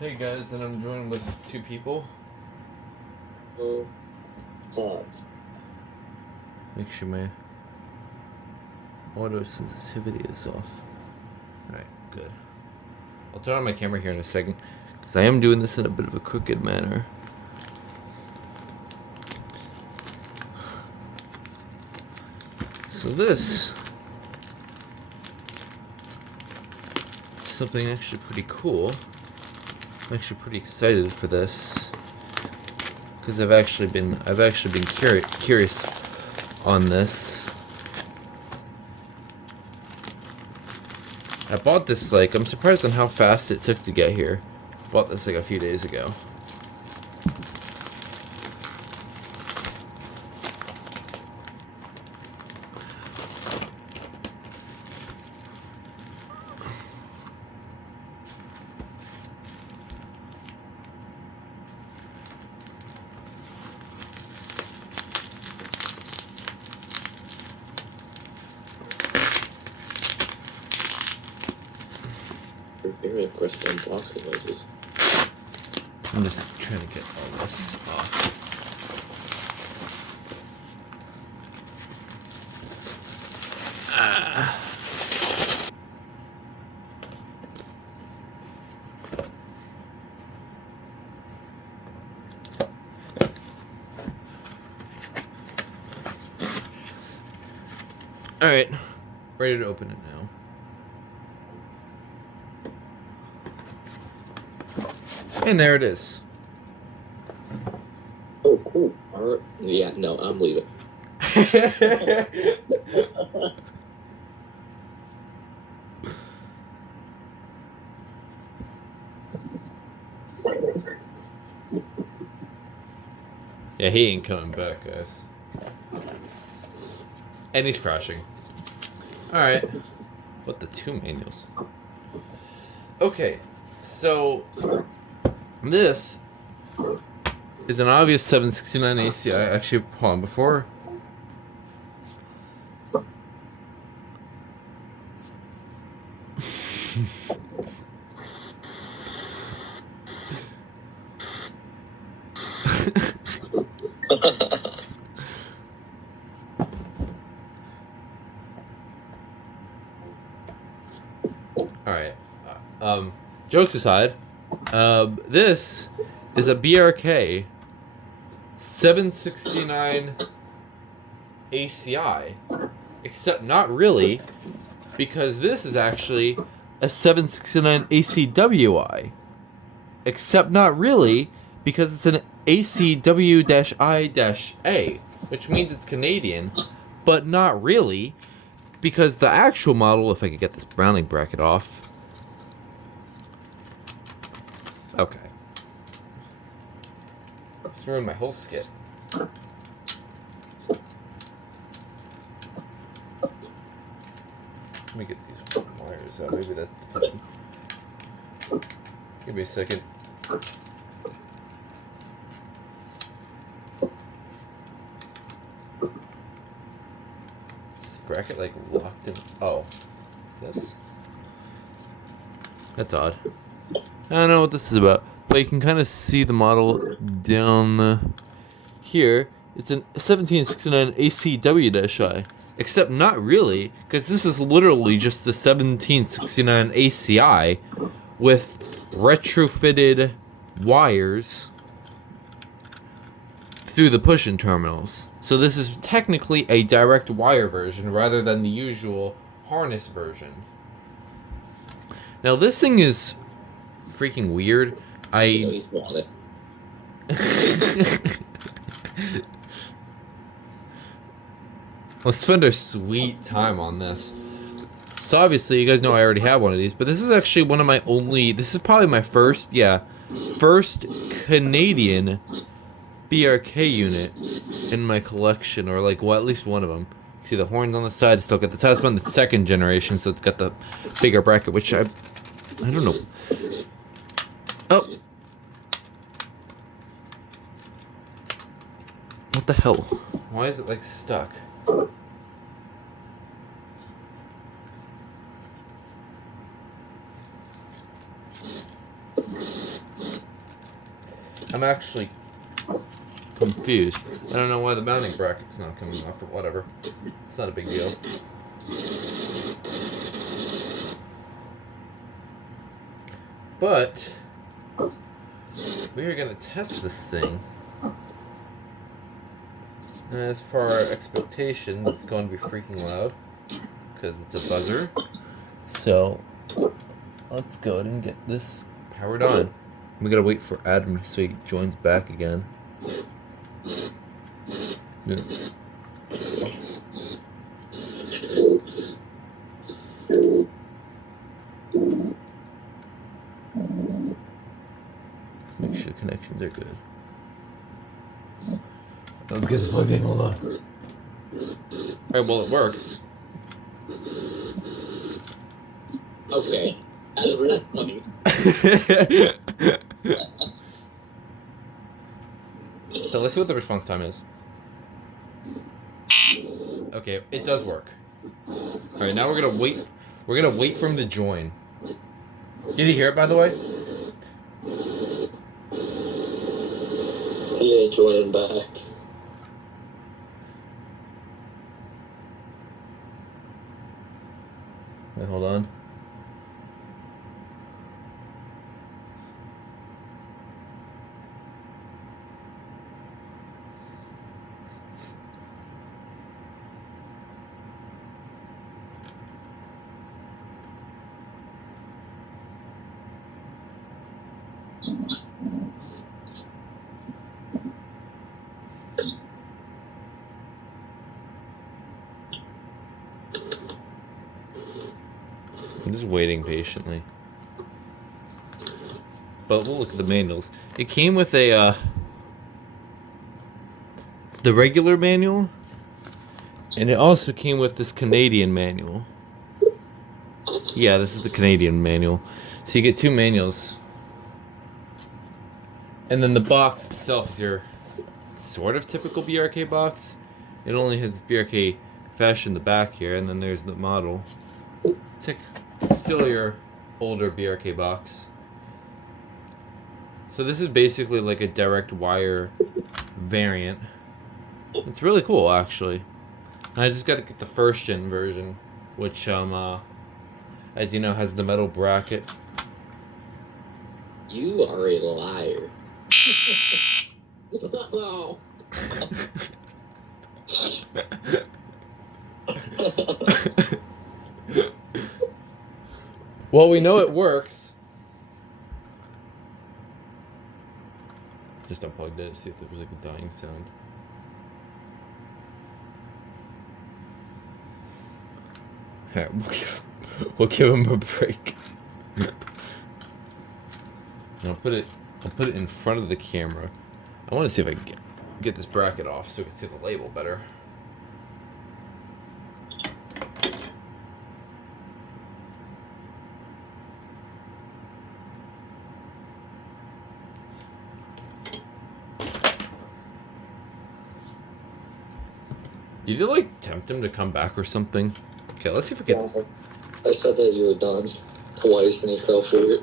Hey guys, and I'm joined with two people. Pause. Make sure my auto sensitivity is off. Alright, good. I'll turn on my camera here in a second, because I am doing this in a bit of a crooked manner. So this is something actually pretty cool. I'm actually pretty excited for this, because I've actually been curious on this. I bought this, I'm surprised on how fast it took to get here. Bought this a few days ago. Very crisp unboxing noises. I'm just trying to get all this off. Alright, ready to open it now. And there it is. Oh, cool. All right. Yeah, no, I'm leaving. Yeah, he ain't coming back, guys. And he's crashing. Alright. What, the two manuals? Okay, so this is an obvious 769 ACI. Actually, hold on, before. Alright, jokes aside, this is a BRK 1769 ACI, except not really, because this is actually a 769 ACW-I, except not really, because it's an ACW-I-A, which means it's Canadian, but not really, because the actual model, if I could get this Browning bracket off. Okay. Just ruined my whole skit. Let me get these wires out. Maybe that. Give me a second. Bracket locked in. Oh, this. That's odd. I don't know what this is about, but you can kind of see the model down here. It's an 1769 ACW-I, except not really, because this is literally just the 1769 ACI with retrofitted wires through the push-in terminals. So this is technically a direct wire version rather than the usual harness version. Now this thing is freaking weird. No, he's not it. Let's spend our sweet time on this. So obviously you guys know I already have one of these, but this is actually one of my only, this is probably my first Canadian BRK unit in my collection, or at least one of them. You see the horns on the side, it's still got the top. It's been the second generation, so it's got the bigger bracket, which I don't know. Oh. What the hell? Why is it stuck? I'm actually confused. I don't know why the mounting bracket's not coming off, but whatever. It's not a big deal. But we are going to test this thing. And as for our expectations, it's going to be freaking loud because it's a buzzer. So let's go ahead and get this powered on. We gotta wait for Adam so he joins back again. Yeah. Make sure connections are good. Let's get this plugged in. Hold on. Alright, well, it works. Okay. That's really funny. So let's see what the response time is. Okay, it does work. Alright, now we're gonna wait. We're gonna wait for him to join. Did you hear it, by the way? He ain't joining back. Wait, hold on. I'm just waiting patiently. But we'll look at the manuals. It came with a the regular manual, and it also came with this Canadian manual. Yeah, this is the Canadian manual. So you get two manuals. And then the box itself is your sort of typical BRK box. It only has BRK fashion in the back here, and then there's the model. Still your older BRK box. So this is basically like a direct wire variant. It's really cool, actually. I just got to get the first gen version, which as you know, has the metal bracket. You are a liar. No. Well, we know it works. Just unplugged it to see if there was like a dying sound. Alright, we'll give him a break. I'll put it in front of the camera. I want to see if I can get this bracket off so we can see the label better. Did you like tempt him to come back or something? Okay, let's see if we get. I said that you were done twice and he fell for it.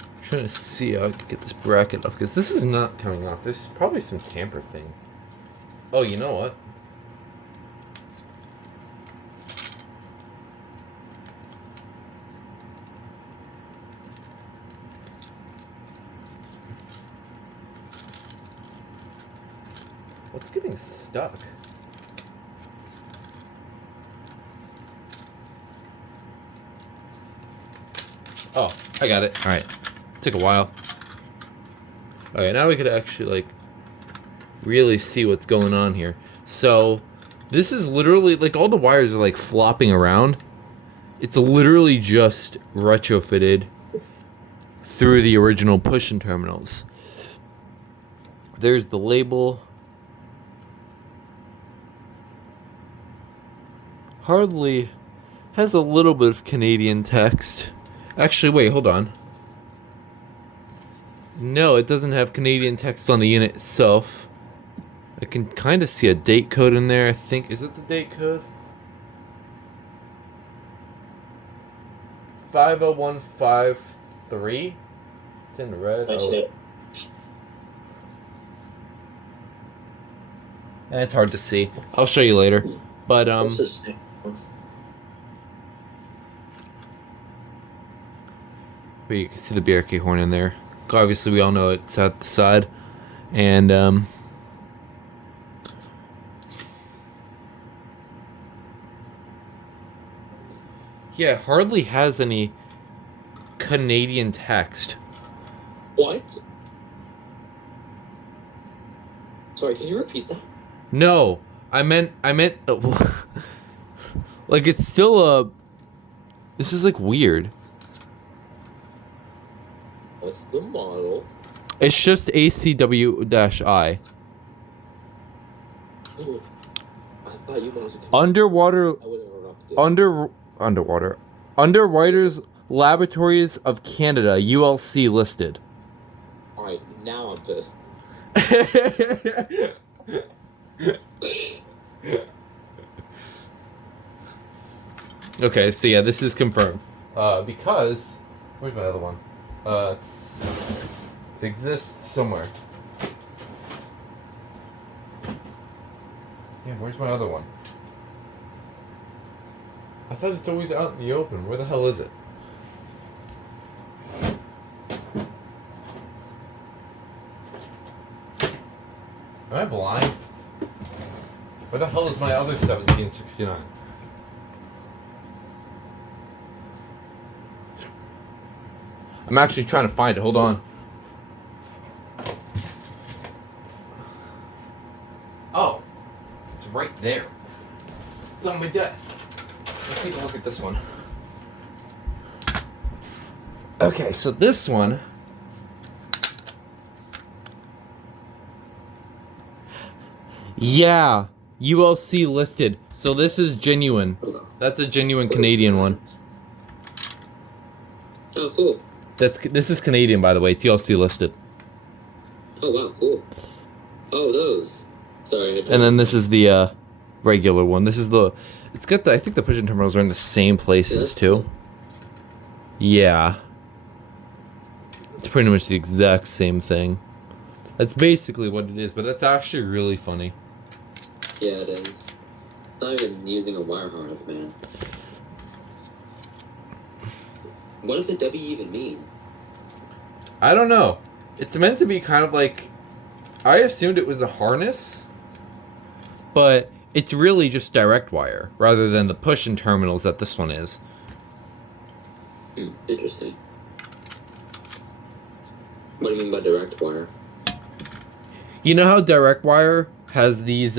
I'm trying to see how I can get this bracket off because this is not coming off. This is probably some tamper thing. Oh, you know what? What's getting stuck? Oh, I got it. Alright. Took a while. Alright, now we could actually, like, really see what's going on here. So, this is literally, like, all the wires are, like, flopping around. It's literally just retrofitted through the original push-in terminals. There's the label. Hardly has a little bit of Canadian text. Actually, wait, hold on. No, it doesn't have Canadian text on the unit itself. I can kind of see a date code in there, I think. Is it the date code? 5015 3. It's in red. Mention it. It's hard to see. I'll show you later. But What's this thing? but you can see the BRK horn in there. Obviously, we all know it's at the side, and yeah, it hardly has any Canadian text. What? Sorry, can you repeat that? No, I meant like it's still a. This is like weird. What's the model? It's just ACW-I. Ooh, I thought you was Underwater. I would have erupted. Underwater. Underwriters Laboratories of Canada, ULC listed. Alright, now I'm pissed. Okay, so yeah, this is confirmed. Because where's my other one? It exists somewhere. Yeah, where's my other one? I thought it's always out in the open. Where the hell is it? Am I blind? Where the hell is my other 1769? I'm actually trying to find it. Hold on. Oh, it's right there. It's on my desk. Let's take a look at this one. Okay, so this one. Yeah, ULC listed. So this is genuine. That's a genuine Canadian one. Oh, cool. This is Canadian, by the way. It's ULC listed. Oh, wow, cool. Oh, those. Sorry. And then this is the regular one. This is the. It's got the. I think the push-in terminals are in the same places too. Yeah. It's pretty much the exact same thing. That's basically what it is, but that's actually really funny. Yeah, it is. Not even using a wire harness, man. What does the W even mean? I don't know. It's meant to be kind of like. I assumed it was a harness, but it's really just direct wire rather than the push-in terminals that this one is. Interesting. What do you mean by direct wire? You know how direct wire has these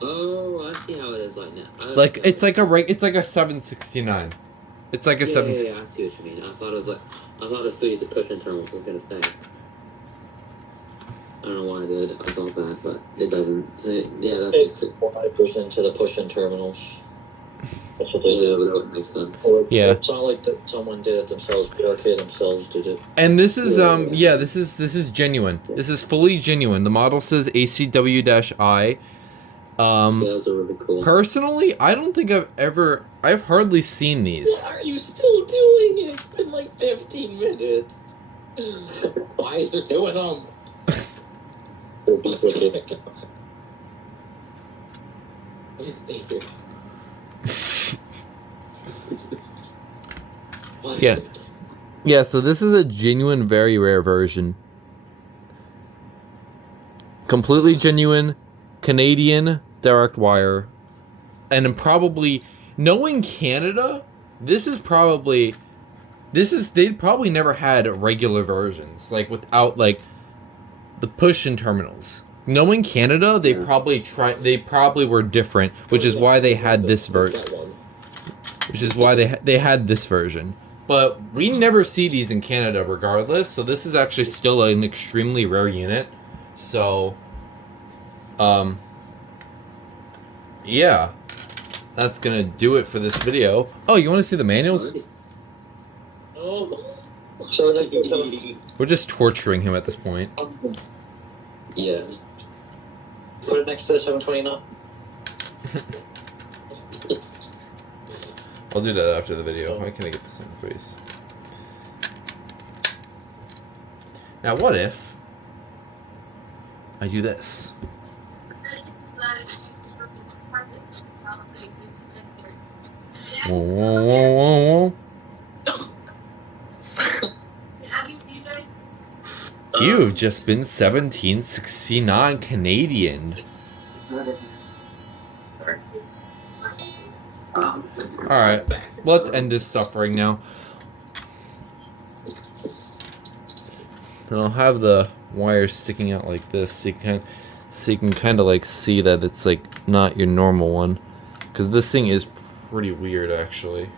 Oh, I see how it is like now. like it's like a 769. It's like a 769. Yeah, I see what you mean. I thought it still used the push-in terminals. I was gonna say. I don't know why I did. I thought that, but it doesn't. Yeah, that makes it. 100% to the push-in terminals. That's what they do. That would make sense. Yeah. It's not like that someone did it themselves. BRK themselves did it. And this is this is genuine. This is fully genuine. The model says ACW-I. Yeah, those are really cool. Personally, I don't think I've hardly seen these. Why are you still doing it? It's been like 15 minutes. Why is there two of them? Thank you. Yeah. Yeah, so this is a genuine, very rare version. Completely genuine, Canadian direct wire. And probably, knowing Canada, they probably never had regular versions, like without like the push-in terminals. Knowing Canada, they probably were different, which is why they had this version. Which is why they had this version. But we never see these in Canada regardless, so this is actually still an extremely rare unit. So, yeah. That's gonna do it for this video. Oh, you want to see the manuals? Oh. We're just torturing him at this point. Yeah. Put it next to the 729. I'll do that after the video. Why can't I get this in, please? Now, what if I do this? Whoa, whoa, whoa, whoa, whoa. You've just been 1769 Canadian. Alright, let's end this suffering now. And I'll have the wire sticking out like this so you can kind of like see that it's like not your normal one. Because this thing is pretty weird actually.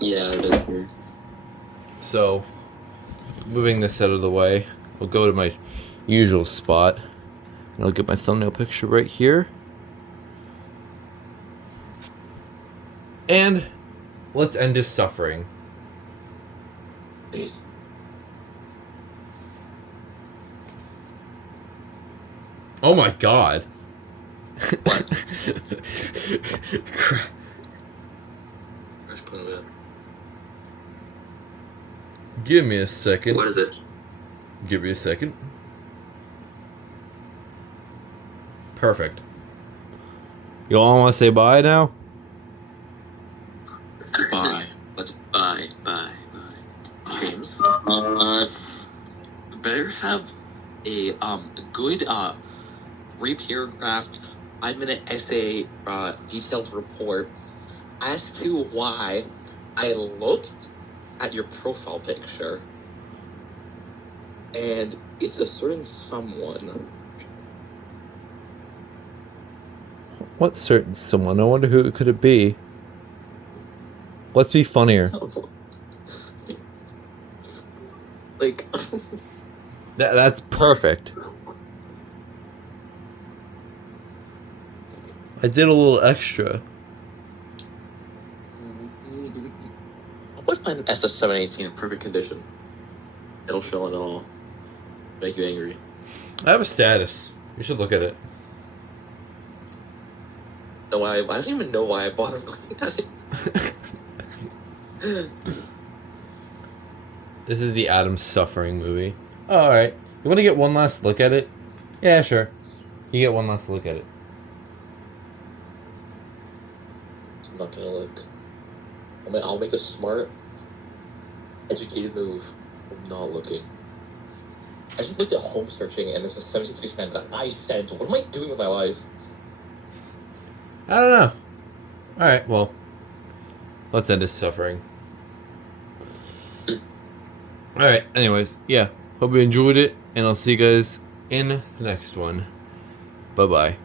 Yeah, it is weird. So, moving this out of the way, I'll go to my usual spot. And I'll get my thumbnail picture right here. And let's end this suffering. Please. Oh my god. What? Crap. Let's put it in. Give me a second. What is it? Give me a second. Perfect. You all want to say bye now? Bye. Let's bye. James. Better have a good re-paragraphed 5-minute essay detailed report as to why I looked at your profile picture and it's a certain someone. What certain someone? I wonder who it could be. Let's be funnier. Like That's perfect. I did a little extra. I would find an SS718 in perfect condition. It'll show and it'll make you angry. I have a status. You should look at it. No, I don't even know why I bothered looking at it. This is the Adam Suffering movie. Alright. You want to get one last look at it? Yeah, sure. You get one last look at it. I'm not gonna look. I'll make a smart, educated move. I'm not looking. I just looked at home searching and this is 1769 that I sent. What am I doing with my life? I don't know. Alright, well. Let's end this suffering. Alright, anyways, yeah. Hope you enjoyed it, and I'll see you guys in the next one. Bye-bye.